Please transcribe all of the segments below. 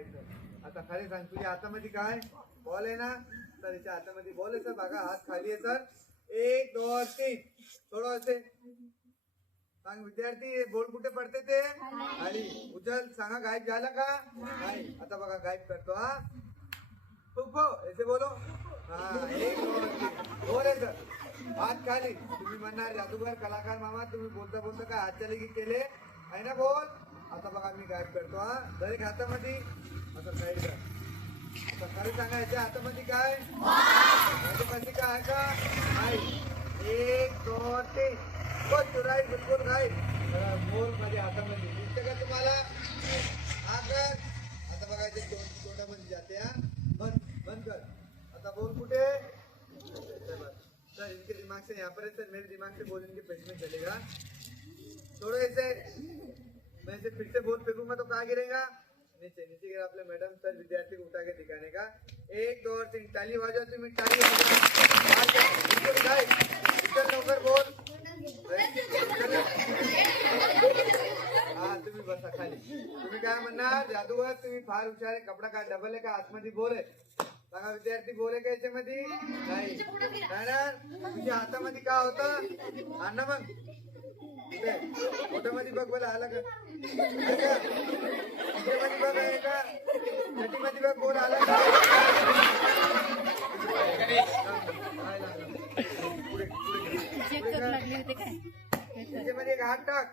नाही सर. आता खाली सांग, तुझ्या हातामध्ये काय बॉल आहे ना? तर याच्या हातामध्ये बॉल आहे सर. बघा हात खाली आहे सर. 1 2 3 थोडं असे सांग. विद्यार्थी बॉल कुठे पडते ते खाली. उचल. सांगा गायब झाला का नाही? आता बघा गायब करतो. हा फुफो ऐसे बोलो. हाँ 1 2 3 बोल आहे सर. हात खाली. तुम्ही म्हणणार जादूगर कलाकार मामा तुम्ही बोलता बोलता काय हात चले की केले आहे ना बोल. आता बघा मी गायब करतो. हा दरेक हातामध्ये आता साईड कर. आता खरं सांगा याच्या हातामध्ये काय माझ्यापाशी काय आहे का नाही? 1 2 3 बोल चुराई बिलकुल गायब. बोल माझ्या हातामध्ये दिसते का तुम्हाला? हा कर. आता बघा ते तोंडामध्ये जाते. हा बंद बंद कर. आता बोल कुठे सर? इनके दिमाग से यहाँ पर है सर. मेरे दिमाग से बोल इनके पेट में चलेगा. थोड़ा ऐसे मैं इसे फिर से बोल फेंकूंगा तो कहाँ गिरेगा? नीचे. नीचे गिरा. अपने मैडम सर विद्यार्थी को उठा के दिखाने का. 1 2 3 ताली बजाओ. तुम्हें ताली लवकर बोल. हा तुम्ही बसा खाली. तुम्ही काय म्हणणार जादूगर तुम्ही फार हुशार आहे. कपडा काय डबल आहे का आतमध्ये बोल आहे? सांगा विद्यार्थी बोल आहे का याच्यामध्ये नाही? तुझ्या हातामध्ये काय होतं? अण्णा मग फोटोमध्ये बघ बोला आला का? मध्ये बघ आहे का? छटीमध्ये बघ बोल आला का? त्याच्यामध्ये एक हात टाक.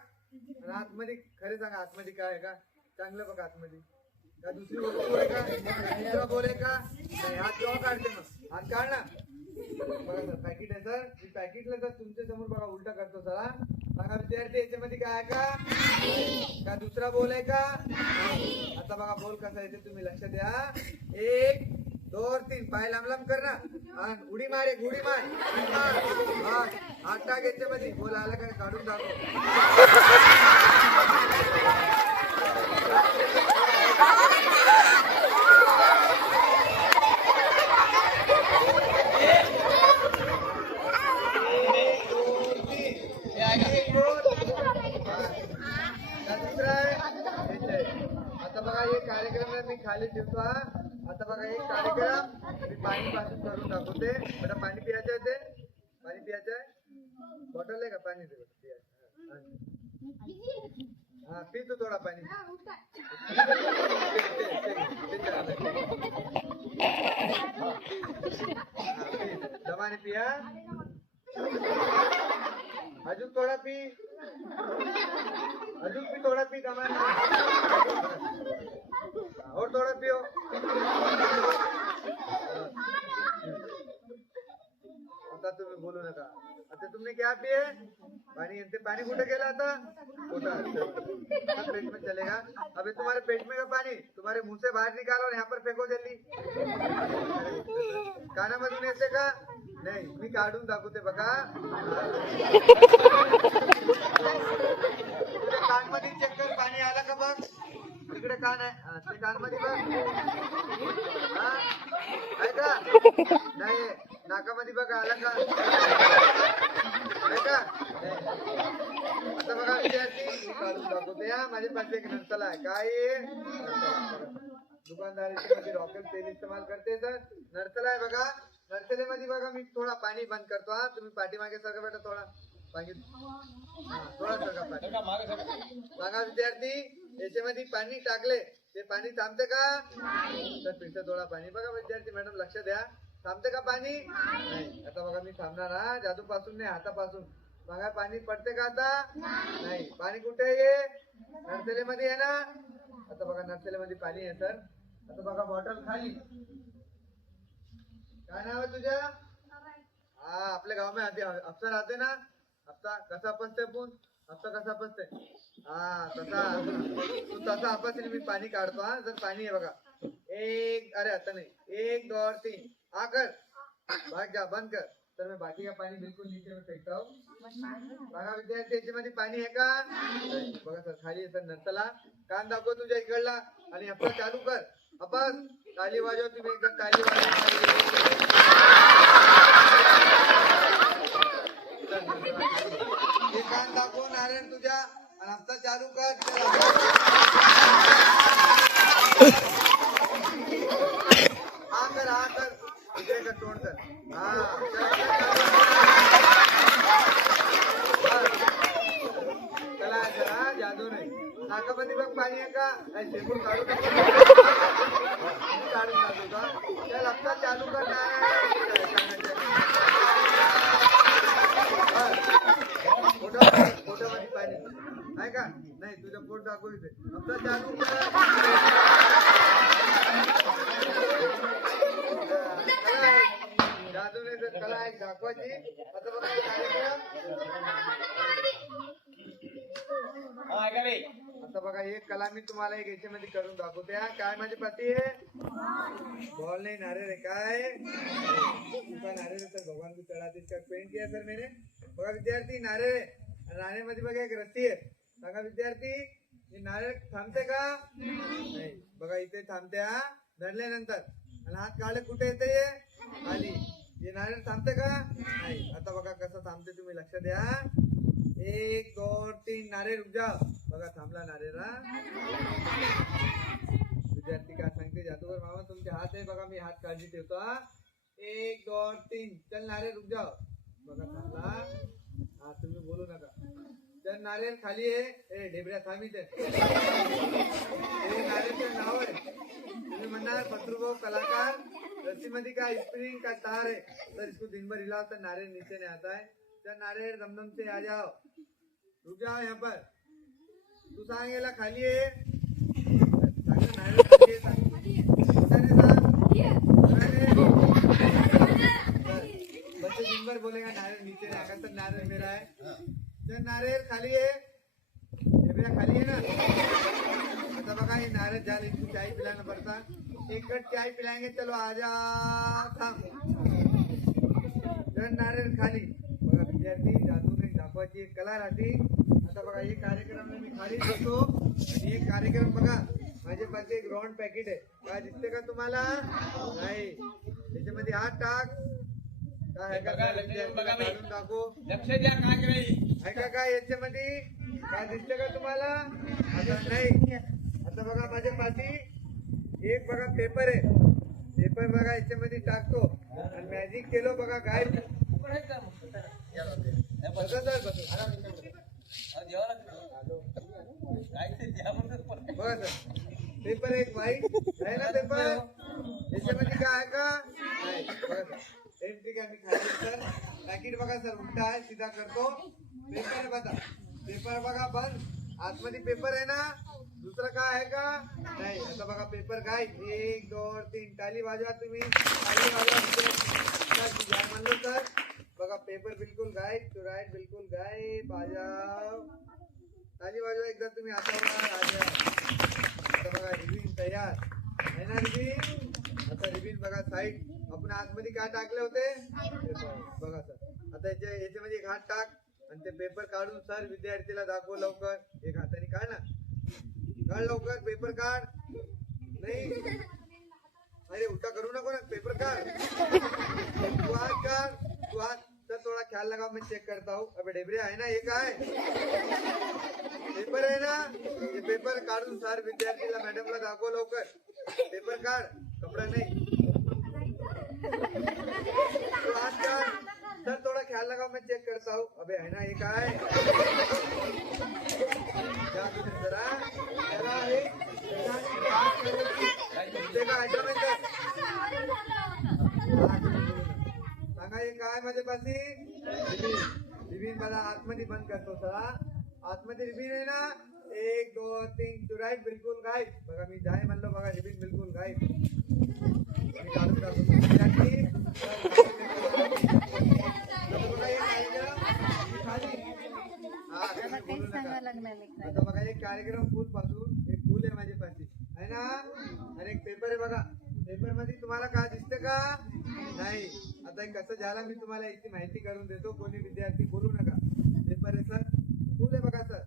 आणि आतमध्ये खरे सांगा आतमध्ये काय आहे का? चांगलं बघ आतमध्ये का दुसरी वस्तू आहे का? दुसरा बोल आहे का नाही? हात केव्हा काढते मग? हात काढ ना. बघा सर पॅकेट आहे सर. मी पॅकेटला तर तुमच्या समोर बघा उलटा करतो सर. सांगा विद्यार्थी याच्यामध्ये काय आहे का? का दुसरा बोल आहे का? आता बघा बोल कसा येते तुम्ही लक्ष द्या. 1 2 3 पाय लांब लांब कर ना. उडी मार. एक उडी मार. हात टाक याच्यामध्ये. बोल आला का काढून दाखव. आता बघा हे कार्यक्रम मी खाली ठेवतो. आता बघा एक कार्यक्रम मी पाणी पासून करून दाखवते. बेटा पाणी पियाचं आहे ते? पाणी पियाचं आहे? बॉटल आहे का पाणी? हा पी तू थोडा पाणी. दमाने पिया. अजून थोडा पी. अजून पी थोडा पी दमाने. और थोड़ा पियो. आता तुम्ही बोलू नका. आता तुमने क्या पिए? पानी. ते पानी कुठे गेला आता? पेट में चलेगा. अभी तुम्हारे पेट में का पानी तुम्हारे मुंह से बाहर निकालो और यहाँ पर फेंको जल्दी. कानामधून येते का नाही? मी काढून दाखवते बघा. कानमध्ये चेक कर पाणी आला का बघ. इकडे कान आहे ते कानमध्ये बघ. आहे का नाही? नाकामध्ये बघ आला का नाही का? आता बघा विद्यार्थी काढून दाखवते. माझ्या पाशी एक नर्सला आहे. काय दुकानदारी रॉकेल तेल इस्तेमाल करते सर. नर्सला आहे बघा. नर्सरीमध्ये बघा मी थोडा पाणी बंद करतो. हा तुम्ही पाठीमागे सरका बेटा. थोडा पाणी थोडा सरका पाणी. बघा विद्यार्थी याच्यामध्ये पाणी टाकले ते पाणी थांबते का? तर फिरतं थोडा पाणी. बघा विद्यार्थी मॅडम लक्ष द्या. थांबते का पाणी नाही? आता बघा मी थांबणार. हा जादू पासून नाही हातापासून. बघा पाणी पडते का आता नाही? पाणी कुठे आहे? नर्सरीमध्ये आहे ना. आता बघा नर्सरीमध्ये पाणी आहे सर. आता बघा बॉटल खाली. काय नाव आहे तुझ्या? हा आपल्या गाव में आधी अफसर आते ना. हफ्ता कसा पसते पण हफ्ता कसा पसते. हा तसा तू तसा आपस मी पाणी काढतो. हा जर पाणी आहे बघा. एक अरे आता नाही. 1 2 3 हा कर. भाग जा बंद कर. तर मैं बाकी का पानी बिल्कुल नीचे में फेंकता हूँ. बघा विद्यार्थी याच्यामध्ये पाणी आहे का? बघा सर खाली आहे सर. नंतरला कान दाखव तुझ्या इकडला आणि हप्ता चालू कर. आपण ताली वाजव. तुम्ही एकदा ताली वाजव. कान दाखव नारायण तुझ्या आणि हप्ता चालू कर. काढू नको. काढून टाकू का? चल आता चालू कर पोटामध्ये पाणी आहे का नाही तुझं पोट दाखवू इथे आता चालू जादूने जर कला एक दाखवायची आता बघा कार्यक्रम आता बघा एक कला मी तुम्हाला एक याच्यामध्ये करून दाखवते काय माझी पती आहे बॉल नहीं नारे रे काय नारे रे सर भगवान को चढ़ा दी इसका पेंट किया सर मैंने बघा विद्यार्थी नारे नारे मध्ये बघा एक रस्सी आहे सांगा विद्यार्थी हे नारे थांबते का नाही बघा इथे थांबते धरल्यानंतर आणि हात काढले कुठे येते खाली हे नारे थांबते का नाही आता बघा कसं थांबते तुम्ही लक्ष द्या 1 2 3 नारे रुक जाओ बघा थांबला नारेला विद्यार्थी काय सांगते जादूगर मामा तुमचे हात आहे बघा मी हात काळजी ठेवतो 1 2 3 चल नारे रुक जाओ बघा थांबला हा तुम्ही बोलू नका चल नारेल खाली आहे ए ढेबऱ्या थांबी ते नारेलचं नाव आहे तुम्ही म्हणणार पत्रुभाऊ कलाकार रस्सी मध्ये का स्प्रिंग का तार है सर इसको दिन भर हिलाओ तो नारियल नीचे नहीं आता है चल नारियल दमदम से आ जाओ रुक जाओ यहाँ पर तू सांगेला खाली है नारियल खाली है बच्चे दिन भर बोलेगा नारियल नीचे नहीं आएगा सर नारियल मेरा है चल नारियल खाली है ढेबरा खाली है ना आता बघा हे नारियल झाल इसको चाय पिलाना पड़ता एक कट चाय पिलाएंगे चलो आजा थांब जर नारियल खाली बघा विद्यार्थी जादूने दाखवायची एक कला राहते आता बघा एक कार्यक्रम मी खाली देतो आणि एक कार्यक्रम बघा माझ्या पाशी एक राउंड पॅकेट आहे काय दिसते का तुम्हाला नाही त्याच्यामध्ये हात टाक काय काढून दाखव लक्ष द्या काय नाही ऐका काय याच्यामध्ये काय दिसते का तुम्हाला आता नाही आता बघा माझ्या पाठी एक बघा पेपर आहे पेपर बघा याच्यामध्ये टाकतो आणि मॅजिक केलो बघा काय बघा सर पेपर एक व्हाईट आहे ना पेपर याच्यामध्ये काय आहे का नाही बघा सर एंट्री काय मी खाली सर पॅकेट बघा सर उलटा आहे सीधा करतो पेपर बघा पेपर बघा बंद आतमध्ये पेपर आहे ना दुसरा काय आहे का नाही आता बघा पेपर काय 1 2 3 ताली वाजवा तुम्ही ताली वाजवा म्हणलो सर बघा पेपर बिलकुल गायब टू राईट बिलकुल गायब वाजव ताली वाजवा एकदा तुम्ही आता बघा रिबीन तयार आहे ना रिबीन आता रिबीन बघा साईड आपण आतमध्ये काय टाकले होते बघा सर आता याच्यामध्ये एक हात टाक आणि ते पेपर काढून सर विद्यार्थीला दाखव लवकर एक हाताने काढ ना काढ लवकर पेपर काढ नहीं अरे उल्टा करू नको ना पेपर काढ तू हाथ काढ तू हाथ सर थोड़ा ख्याल लगा मैं चेक करता हूँ अबे डेबरे है ना ये का है पेपर है ना ये पेपर काढून सर विद्यार्थीला मॅडमला दाखव लवकर पेपर काढ कपडा नहीं तू हाथ काढ सर थोड़ा ख्याल लगा मैं चेक करता हूँ अबे है ना ये का है सांगा हे काय माझ्या पाशी रिबीन मला आतमध्ये बंद करतो सरा आतमध्ये रिबीन आहे ना 1 2 3 टू राईट बिलकुल गायब बघा मी जाय म्हणलो बघा रिबीन बिलकुल गायब मी काढून आता बघा एक कार्यक्रम फुल पासून एक फुल आहे माझ्या पाशी आहे ना आणि एक पेपर आहे बघा पेपर मध्ये तुम्हाला काय दिसतं का नाही आता कसं झालं मी तुम्हाला याची माहिती करून देतो कोणी विद्यार्थी बोलू नका पेपर आहे सर फुल आहे बघा सर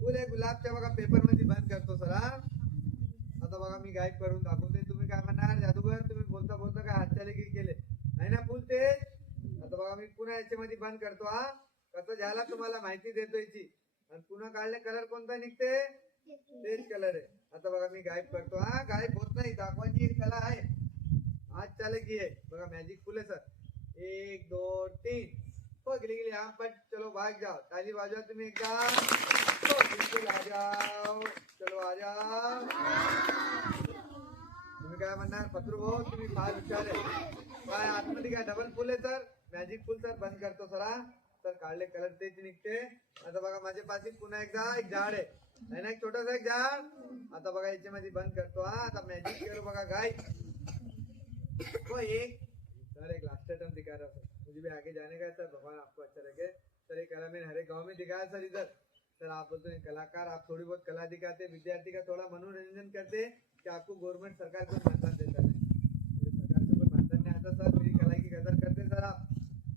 फुल आहे गुलाबच्या बघा पेपर मध्ये बंद करतो सर आता बघा मी गायब करून दाखवते तुम्ही काय म्हणणार जादूगर तुम्ही बोलता बोलता काय हातचाली केले आहे ना फुल ते आता बघा मी पुन्हा याच्यामध्ये बंद करतो हा कसं झाला तुम्हाला माहिती देतो याची आणि पुन्हा काढले कलर कोणता निघते तेच कलर आहे आता बघा मी गायब करतो हा गायब होत नाही दाखवायची एक कला आहे आज चाले की आहे बघा मॅजिक फुल आहे सर 1 2 3 हो गेली गेली हा पट चलो भाग जाओ, ताली बजाओ तुम्ही एकदा, तो बिलकुल आ जाओ, चलो आ जाओ. तुम्ही काय म्हणणार पत्रू भाऊ, तुम्ही फार हुशार आहे. काय आतमध्ये काय डबल फुल आहे सर, मॅजिक फुल सर बंद करतो सर. सर काढले कलर तेच निघते. आता बघा माझ्या पाशी पुन्हा एकदा एक झाड आहे ना, एक छोटासा एक झाड. आता बघा याच्यामध्ये बंद करतो. हा आता मॅजिक केलो बघा गाय. वो एक सर एक लास्ट टर्म दिखा रहा सर, मुझे भी आगे जाने का है सर, भगवान आपको अच्छा लगे सर. ये कला मैंने हर एक गाँव में दिखाया सर. इधर सर आप बोलते हैं कलाकार, आप थोड़ी बहुत कला दिखाते, विद्यार्थी का थोड़ा मनोरंजन करते, कि आपको गवर्नमेंट सरकार को मानधन देता है. सरकार से कोई मानधन नहीं आता सर. मेरी कला की कदर करते सर आप.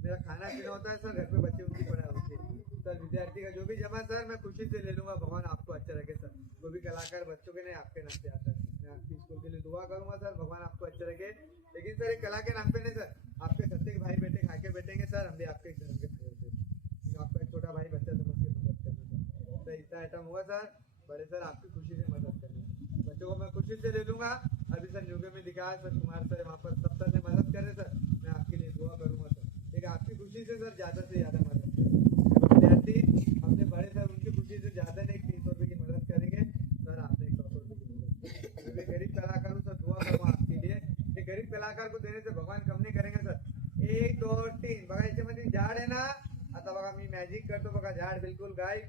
मेरा खाना पीना होता है सर, घर पे बच्चे उनकी पढ़ाई होती है सर. विद्यार्थी का जो भी जमा सर मैं खुशी से ले लूंगा. भगवान आपको अच्छा रखे सर. वो भी कलाकार बच्चों के नहीं, आपके नाम पे आता है. मैं आपकी स्कूल के लिए दुआ करूंगा सर, भगवान आपको अच्छा रखे. लेकिन सर एक कला के नाम पे नहीं सर, आपके सत्य के भाई बेटे खा के बैठेंगे सर. हम भी आपके धर्म के भाई होते हैं. आपका एक छोटा भाई बच्चा समझ के मदद करना सर. इतना आइटम होगा सर, बड़े सर आपकी खुशी से मदद करना. बच्चों को मैं खुशी से ले लूंगा. अभी सर न्यूगे में दिखाया सर, कुमार सर वहाँ पर सब सर ने मदद करे सर. मैं आपके लिए दुआ करूंगा सर. लेकिन आपकी खुशी से सर ज्यादा से ज्यादा मदद करें. विद्यार्थी अपने बड़े सर उनकी खुशी से ज्यादा नहीं 300 रुपए की मदद करेंगे सर. आपने 100 रुपए की मदद. मैं भी गरीब कलाकार हूँ सर, दुआ करूँगा आपके लिए. ये गरीब कलाकार को देने से भगवान कम नहीं करेंगे सर. 1 2 3 बघा याच्यामध्ये झाड आहे ना. आता बघा मी मॅजिक करतो बघा, झाड बिलकुल गायब.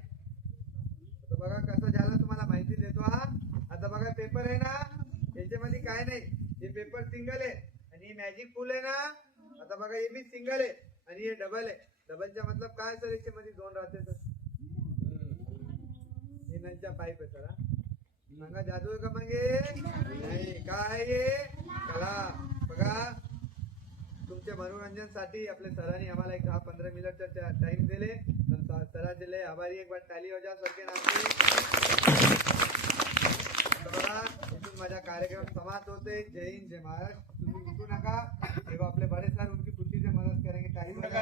आता बघा कसं झालं तुम्हाला माहिती देतो. हा आता बघा पेपर आहे ना, याच्यामध्ये काय नाही. हे पेपर सिंगल आहे आणि हे मॅजिक फुल आहे ना. आता बघा हे बी सिंगल आहे आणि हे डबल आहे. डबलचा मतलब काय सर, याच्यामध्ये 2 राहते सर. हे नंच्या पाईप आहे सर. हा सांगा जादू आहे का मग हे? नाही. काय हे कला. बघा तुमच्या मनोरंजनसाठी आपले सरांनी आम्हाला एक 10-15 मिनिटचा टाइम दिले. सरांचे लय आभारी. एक बार टाली वाजा सर के नाम पे. बघा इथून माझा कार्यक्रम समाप्त होते. जय हिंद जय महाराष्ट्र. तुम्ही विकू नका. तेव्हा आपले बड़े सर उनकी खुशी से मदद करेंगे. टाली वाजा.